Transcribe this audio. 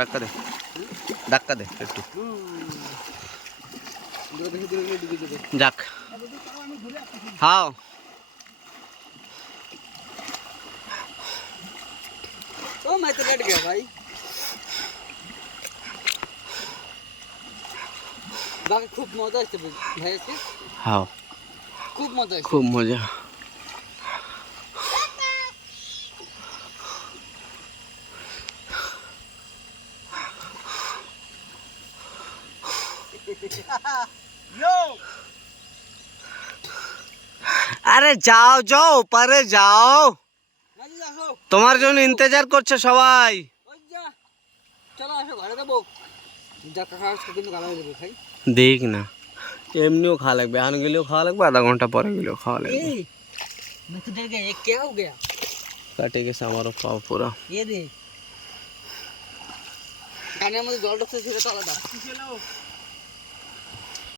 ধাক্কা দে, ধাক্কা দে একটু। যাক হাও ओ मैं तो लेट गया भाई बाकी खूब मजा আসছে ভাই আজকে হাও খুব মজা আসছে খুব মজা। আরে যাও যাও পারে যাও, নাজি আসো তোমার জন্য ইন্তজার করছে সবাই। ওই যা চলো আসো ঘরে যাবো যা কাকা আজকে কিন্তু গালাগালি দেবে ভাই দেখ না, এমনিও খাওয়া লাগবে, এখন গেলেও খাওয়া লাগবে, আধা ঘন্টা পরে গেলেও খাওয়া লাগবে। ए मैं तो डर गया ये क्या हो गया কাটে গেছে আমারও পাও পুরা। ये देख কানের মধ্যে জল ঢুকছে সেটা তো আলাদা